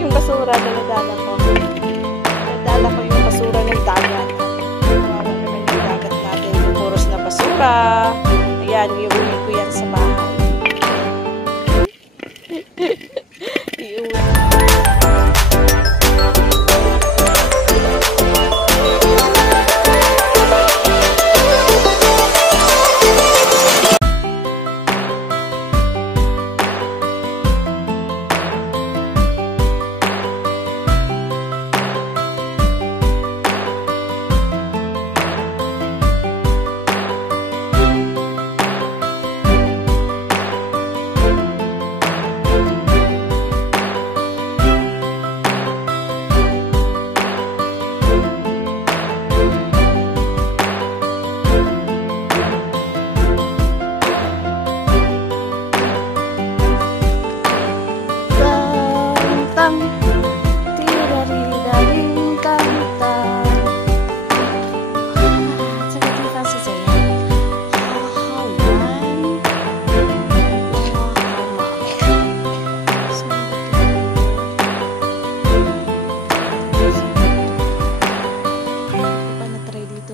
Yung basura na nadala ko. Nadala ko yung basura ng dagat. Naman yung dagat natin. Yung puros na basura. Ayan, iuwi ko yan sa bahay. Iuwi.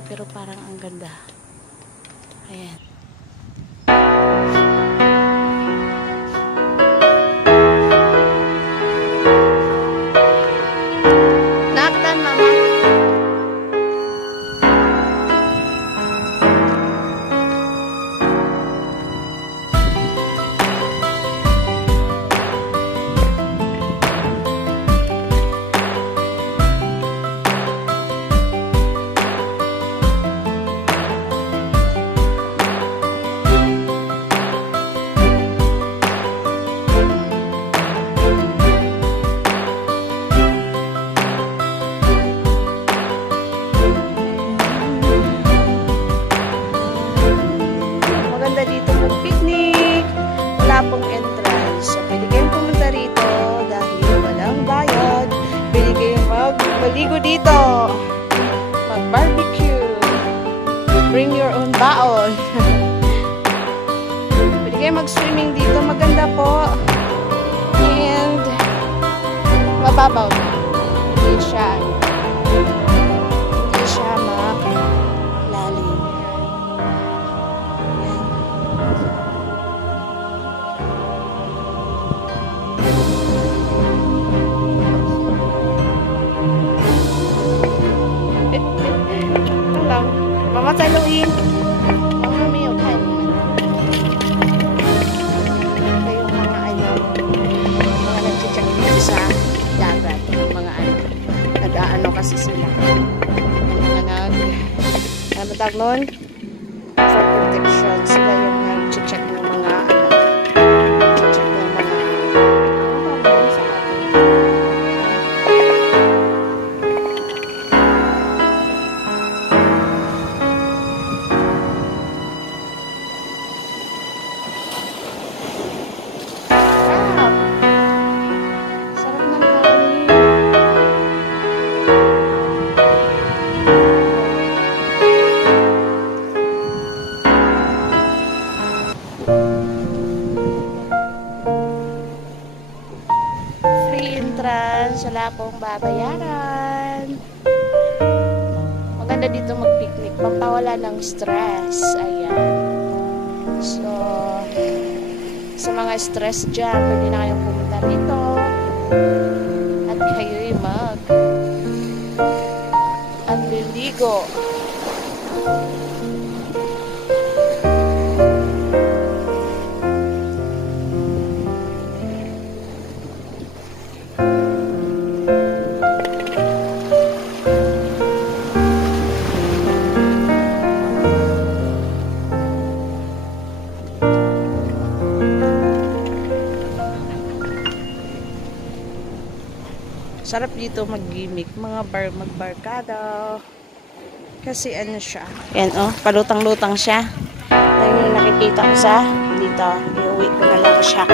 Pero parang ang ganda. Ayan. Naktan, mama. Dito mag-picnic, wala pong entrance, so pwede kayong pumunta rito dahil walang bayad. Pwede kayong maligo dito, mag-barbecue, bring your own baon. Pwede kayong mag-swimming dito, maganda po, and mababaw na, hindi siya malalim. Mama 在录音，妈妈没有看你。Ito yung mga mga nag-check dito sa dagat, yung mga nag-aano kasi sila. Ano tawag nun? For protection, sila yung nag-check ng mga wala pong babayaran. Maganda dito mag-picnic, pampawala ng stress. Ayan. So, sa mga stress dyan, pwede na kayong pumunta rito. At kayo'y mag-liligo. Sarap dito mag-gimmick, magbarkada. Kasi ano siya. Yan palutang-lutang siya. Ayun yung nakikita ko sa dito. Iuwi ko na lang siya.